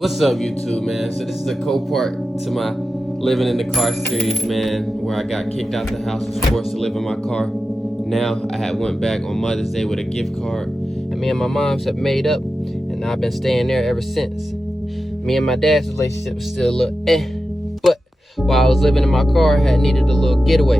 What's up, YouTube, man? So this is a co-part to my living in the car series, man, where I got kicked out the house, was forced to live in my car. Now I had went back on Mother's Day with a gift card, and me and my moms have made up, and I've been staying there ever since. Me and my dad's relationship was still a little but while I was living in my car, I had needed a little getaway,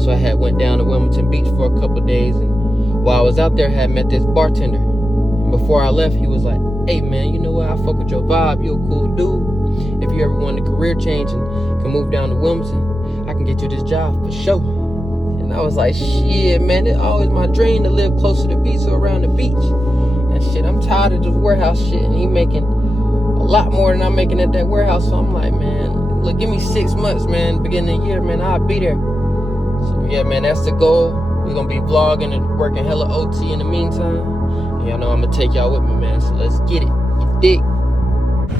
so I had went down to Wilmington Beach for a couple of days, and while I was out there, I had met this bartender. And before I left, he was like, "Hey man, you know what? I fuck with your vibe. You a cool dude. If you ever want a career change and can move down to Wilmington, I can get you this job for sure." And I was like, shit, man, it's always my dream to live closer to the beach or around the beach. And shit, I'm tired of this warehouse shit. And he making a lot more than I'm making at that warehouse. So I'm like, man, look, give me 6 months, man. Beginning of the year, man, I'll be there. So yeah, man, that's the goal. We're gonna be vlogging and working hella OT in the meantime. Y'all know I'm gonna take y'all with me, man, so let's get it. You dig?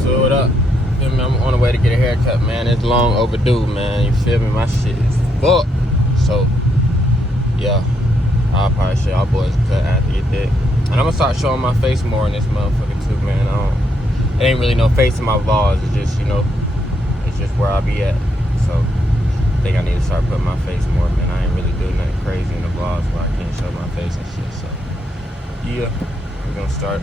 So what up? Feel me? I'm on the way to get a haircut, man. It's long overdue, man. You feel me? My shit is fucked. So, yeah, I'll probably show y'all boys a cut after you dig. And I'm gonna start showing my face more in this motherfucker too, man. It ain't really no face in my vlogs. It's just, you know, it's just where I be at. So, I think I need to start putting my face more, man. I ain't really doing nothing crazy in the vlogs where I can't show my face and shit, so. Yeah, we're gonna start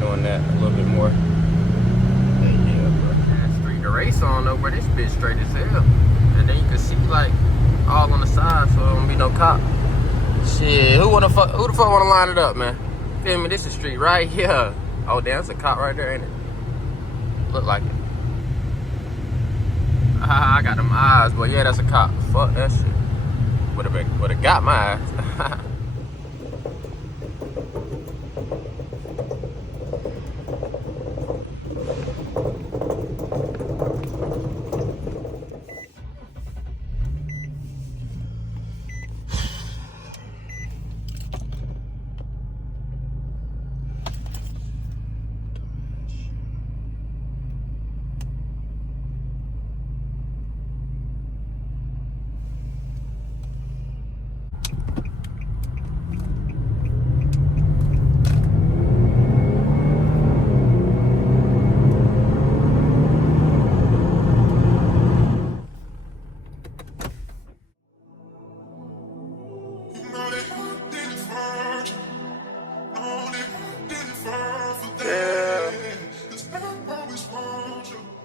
doing that a little bit more. Hey, yeah, bro. Street to race on though, bro. This bitch straight as hell. And then you can see like all on the side, so there won't be no cop. Shit, who the fuck wanna line it up, man? Feel me? This is street right here. Oh damn, that's a cop right there, ain't it? Look like it. I got them eyes, but yeah, that's a cop. Fuck that shit. Would've got my eyes. Yeah.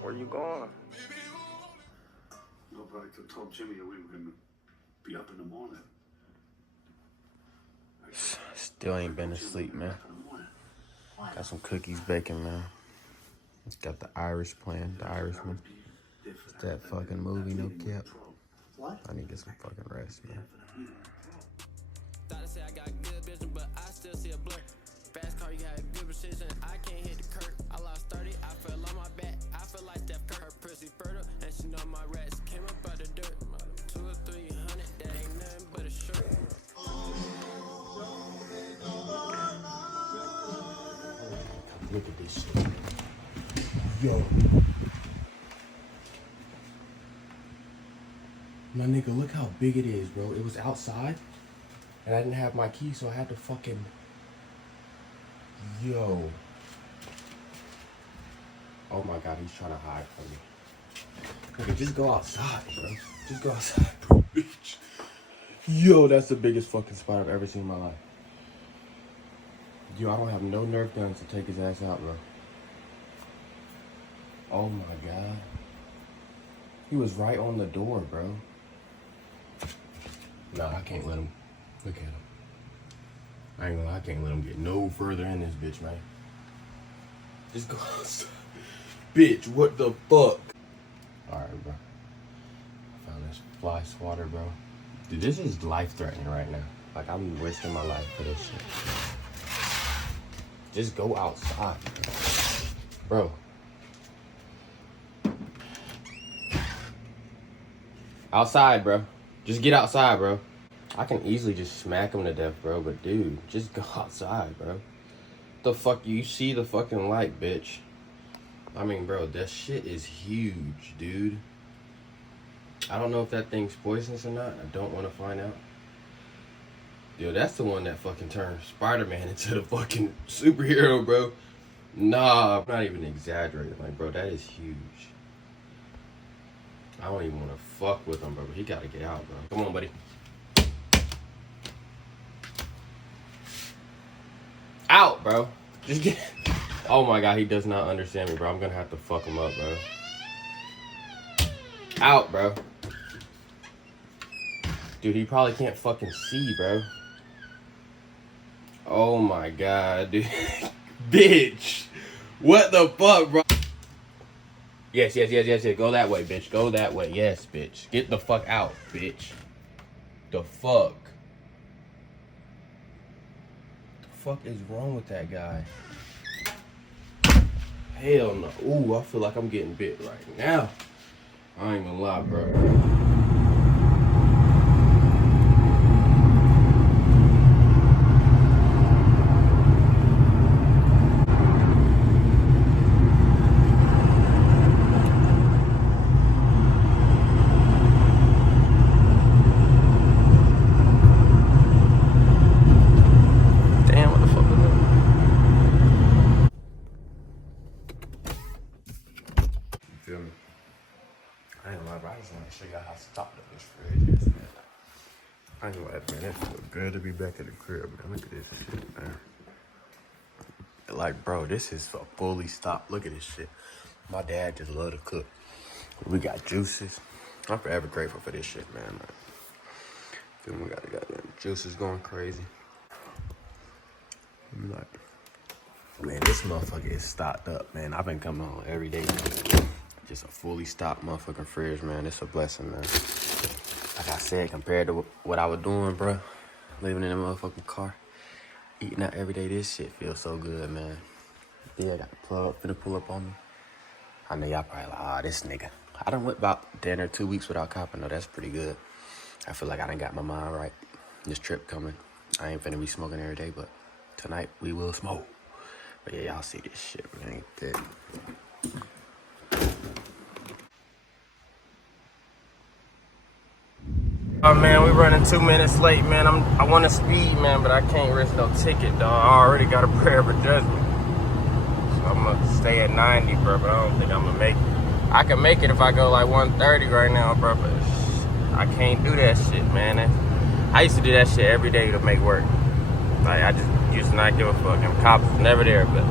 Where you going? Nobody could told Jimmy we were gonna be up in the morning. Still ain't been asleep, man. Got some cookies baking, man. Got the Irish playing, the Irishman. It's that fucking movie, no cap. I need to get some fucking rest, man. Thought say I got good vision, but I still see a blur. Fast car, you had good precision. I can't hit the curb. I lost 30, I fell on my back. I feel like Steph Curry. Her pussy fertile, and she know my rats came up out the dirt. 200 or 300, that ain't nothing but a shirt. Look at this shit. Yo. My nigga, look how big it is, bro. It was outside, and I didn't have my key, so I had to fucking... Yo. Oh my god, he's trying to hide from me. Nigga, just go outside, bro. Just go outside, bro, bitch. Yo, that's the biggest fucking spot I've ever seen in my life. Yo, I don't have no Nerf guns to take his ass out, bro. Oh my god. He was right on the door, bro. Nah, I can't let him. Look at him. I ain't gonna lie, I can't let him get no further in this bitch, man. Just go outside. Bitch, what the fuck? Alright, bro. I found this fly swatter, bro. Dude, this is life-threatening right now. Like, I'm wasting my life for this shit. Just go outside, bro. Outside, bro. Just get outside, bro. I can easily just smack him to death, bro. But, dude, just go outside, bro. The fuck? You see the fucking light, bitch. I mean, bro, that shit is huge, dude. I don't know if that thing's poisonous or not. I don't want to find out. Yo, that's the one that fucking turned Spider-Man into the fucking superhero, bro. Nah, I'm not even exaggerating. Like, bro, that is huge. I don't even want to fuck with him, bro. He gotta get out, bro. Come on, buddy. Out, bro. Just get. Oh my god, he does not understand me, bro. I'm gonna have to fuck him up, bro. Out, bro. Dude, he probably can't fucking see, bro. Oh my god, dude. Bitch. What the fuck, bro? Yes. Go that way, bitch. Go that way. Yes, bitch. Get the fuck out, bitch. The fuck? The fuck is wrong with that guy? Hell no. Ooh, I feel like I'm getting bit right now. I ain't gonna lie, bro. I ain't gonna lie, bro. I just want to show y'all how stocked up this fridge is, man. I ain't gonna lie, man. It feels good to be back at the crib, man. Look at this shit, man. Like, bro, this is fully stocked. Look at this shit. My dad just love to cook. We got juices. I'm forever grateful for this shit, man. Then we got the goddamn juices going crazy. Like, man, this motherfucker is stocked up, man. I've been coming home every day, man. Just a fully stocked motherfucking fridge, man. It's a blessing, man. Like I said, compared to what I was doing, bro, living in a motherfucking car, eating out every day, this shit feels so good, man. Yeah, I got the plug finna pull up on me. I know y'all probably like, ah, this nigga. I done went about 10 or 2 weeks without copping, though. That's pretty good. I feel like I done got my mind right. This trip coming. I ain't finna be smoking every day, but tonight we will smoke. But yeah, y'all see this shit, man. Ain't that. Oh man, we running 2 minutes late, man. I want to speed, man, but I can't risk no ticket, dog. I already got a prayer for judgment, so I'm gonna stay at 90, bro. But I don't think I'm gonna make it. I can make it if I go like 130 right now, bro. But I can't do that shit, man. I used to do that shit every day to make work. Like I just used to not give a fuck. And cops was never there, but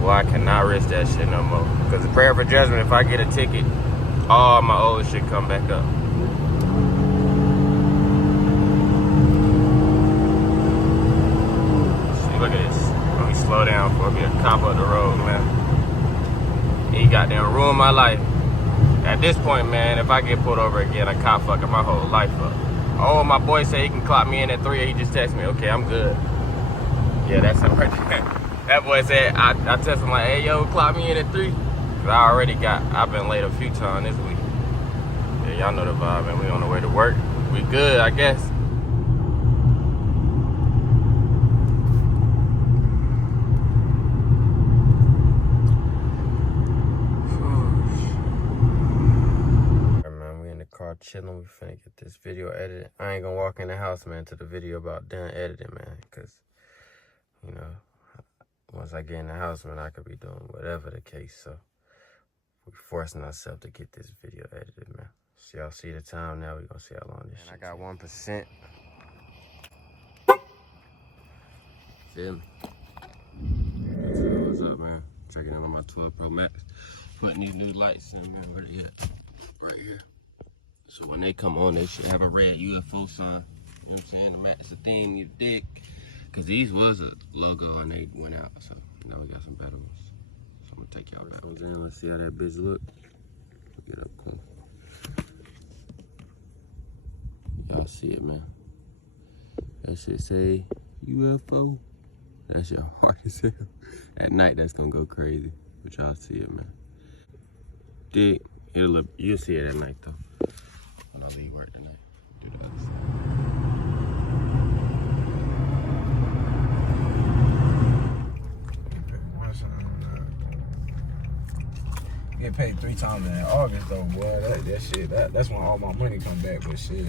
well, I cannot risk that shit no more. Cause the prayer for judgment, if I get a ticket, all my old shit come back up. Look at this. Let me slow down before I be a cop up the road, man. He goddamn ruined my life. At this point, man, if I get pulled over again, a cop fucking my whole life up. Oh, my boy said he can clock me in at 3. He just texted me. Okay, I'm good. Yeah, that's it right there. That boy said, I texted him like, hey, yo, clock me in at 3. Cause I've been late a few times this week. Yeah, y'all know the vibe, man. We on the way to work. We good, I guess. Chilling, we finna get this video edited. I ain't gonna walk in the house, man, till the video about done editing, man, because, you know, once I get in the house, man, I could be doing whatever the case, so we're forcing ourselves to get this video edited, man. So y'all see the time now, we're gonna see how long this shit. I got 1%. Feel me? What's up, man? Checking in on my 12 Pro Max. Putting these new lights in, man. Where they at? Right here. So when they come on, they should have a red UFO sign. You know what I'm saying? To match the theme, you dig? Because these was a logo and they went out. So now we got some better ones. So I'm going to take y'all back. Let's see how that bitch look. Get up close. Y'all see it, man. That shit say UFO. That shit hard as hell. At night, that's going to go crazy. But y'all see it, man. Dig? You'll see it at night, though. When I leave work tonight, do the other side. Get paid 3 times in August though, boy. That shit, that's when all my money come back. But shit,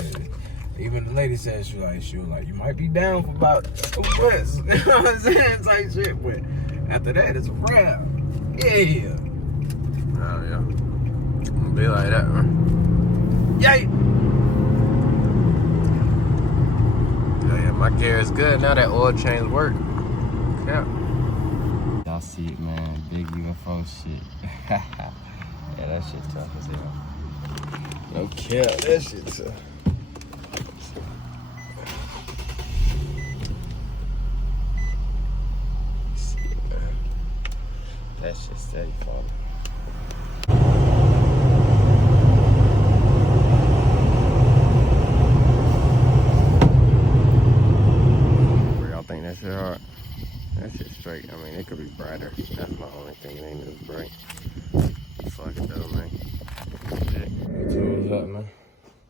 even the lady said she was like, you might be down for about 2 months. You know what I'm saying? Type shit, but After that, it's a wrap. Yeah. Oh, yeah. I'm gonna be like that, man. Yay! Yeah, my gear is good now that oil change work. Yeah. Y'all see it, man. Big UFO shit. Yeah, that shit tough as hell. No cap, that shit tough. See it, man. That shit steady falling. Y'all think that shit hard? That shit straight. I mean, it could be brighter. That's my only thing. It ain't as bright. Fuck it though, man. Shit. Tools up, man.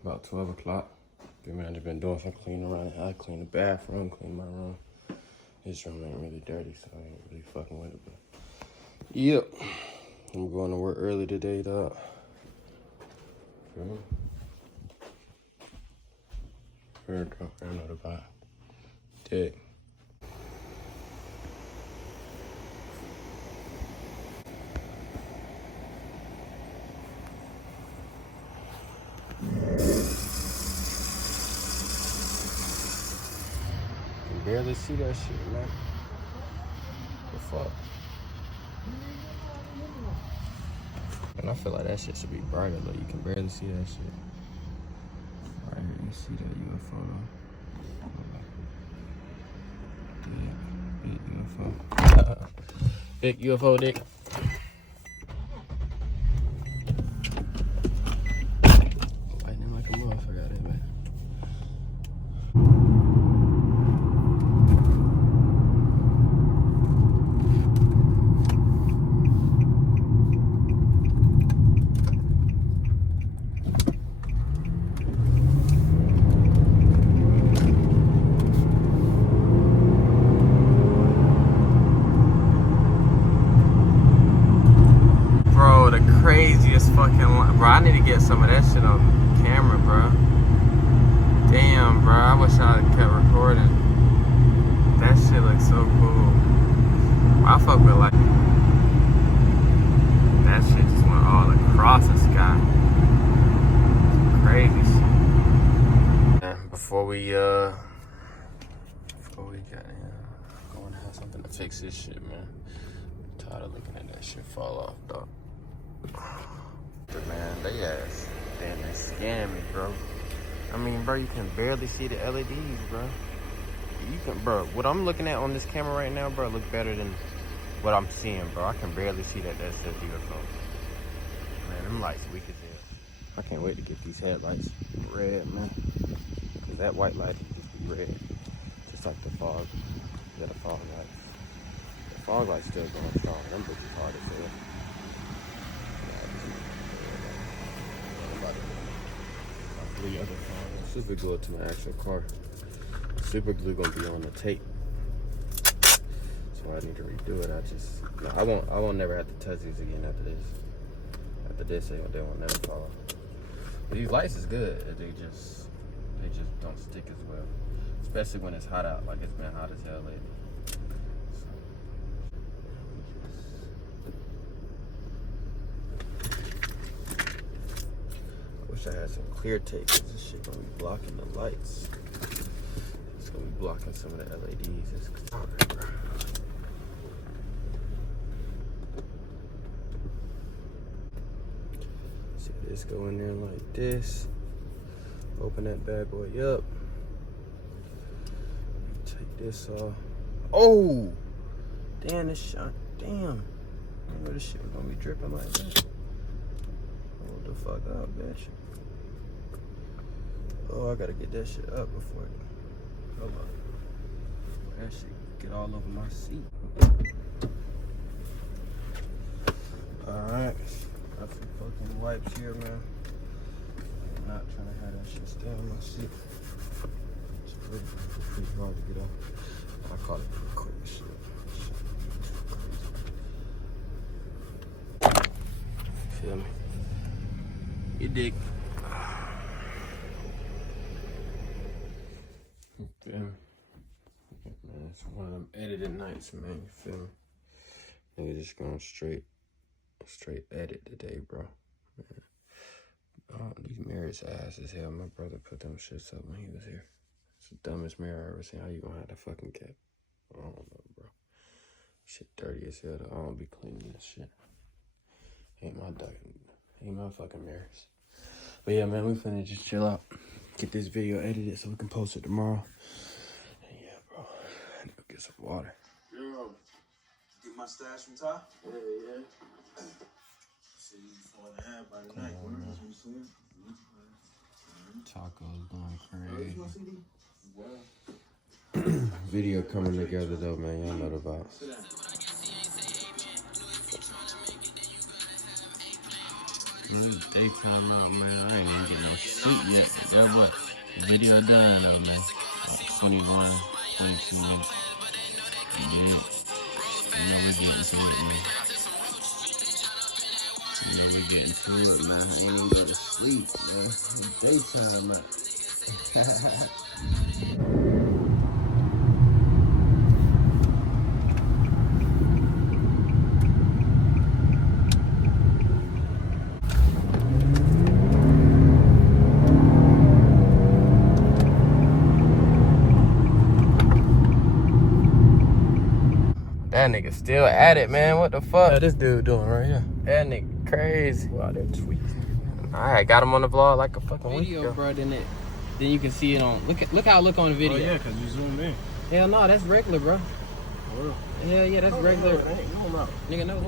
About 12 o'clock. Man, I've been doing some cleaning around the house. Clean the bathroom, clean my room. This room ain't really dirty, so I ain't really fucking with it. But yep. I'm going to work early today, dog. Feel me? Here we go. I know the vibe. Dig. Barely see that shit, man. The fuck? And I feel like that shit should be brighter, though. You can barely see that shit. Right here, you see that UFO, though. Big UFO. Big UFO, dick. Lightning like a motherfucker out there, man. Craziest fucking line. Bro, I need to get some of that shit on camera, bro. Damn, bro, I wish I kept recording. That shit looks so cool. I fuck with like that shit just went all across the sky. Crazy shit. Yeah, before we got going to have something to fix this shit, man. I'm tired of looking at that shit fall off, dog. Man, they ass. Damn, they scam me, bro. I mean, bro, you can barely see the LEDs, bro. You can, bro. What I'm looking at on this camera right now, bro, look better than what I'm seeing, bro. I can barely see that says UFO. Man, them lights weak as hell. I can't wait to get these headlights red, man. Cause that white light just be red, just like the fog. Yeah, the fog lights. The fog light's still going strong. Them bitches hard as hell. Super glue to my actual car. Super glue gonna be on the tape, so I need to redo it. I won't never have to touch these again after this. After this, they won't never fall off. But these lights is good. They just don't stick as well, especially when it's hot out. Like it's been hot as hell lately. I had some clear tape because this shit gonna be blocking the lights. It's gonna be blocking some of the LEDs. It's alright, bro. See this go in there like this. Open that bad boy up. Take this off. Oh! Damn, this shot. Damn. I know this shit was gonna be dripping like that. Hold the fuck up, bitch. Oh, I gotta get that shit up before it. Hold on. That shit get all over my seat. Alright. Got some fucking wipes here, man. I'm not trying to have that shit stay on my seat. It's pretty hard to get off. I caught it pretty quick, shit. Feel me? You dig? Yeah. Man, it's one of them edited nights, man. You feel me? And we're just going straight edit today, bro. Man. Oh, these mirrors ass as hell. My brother put them shits up when he was here. It's the dumbest mirror I ever seen. How you gonna have the fucking cap? I don't know, bro. Shit dirty as hell, though. I don't be cleaning this shit. Ain't my fucking mirrors. But yeah, man, we finna just chill out. Get this video edited so we can post it tomorrow. And yeah, bro. I need to get some water. Yo, get my stash from top? Yeah. See, 4.5 by the night. Tacos going crazy. Video coming together though, man. Y'all know the vibes. Daytime out, man. I ain't even getting no sleep yet. Guess what? Video done though, man. 21, 22 minutes. You know we're getting to it, man. You know we're getting to it, man. We ain't go to sleep, man. It's daytime out. That nigga still at it, man. What the fuck? Yeah, this dude doing right here. That nigga crazy. Wow, that tweets. I got him on the vlog like a fucking week Video, ago. bro, then you can see it on. Look how it look on the video. Oh, yeah, because you zoomed in. Hell no, that's regular, bro. Well, Hell yeah, that's regular. Nigga, no.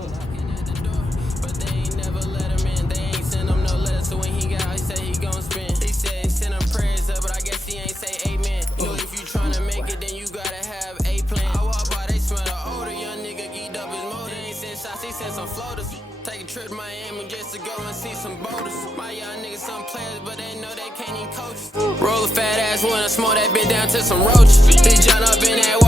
But they ain't never let him in. They ain't send him no letter. So when he got out, he said he gon' spin. He said send him prayers up, but I guess he ain't say amen. You know, if you tryna make it, then you gotta have a plan. I walk by, they smell the odor. Young nigga geeked up his motor. He ain't send shots, he sent some floaters. Take a trip to Miami just to go and see some boaters. My young niggas some players, but they know they can't even coach. Roll a fat ass one and smoke that bitch down to some roaches. He jump up in that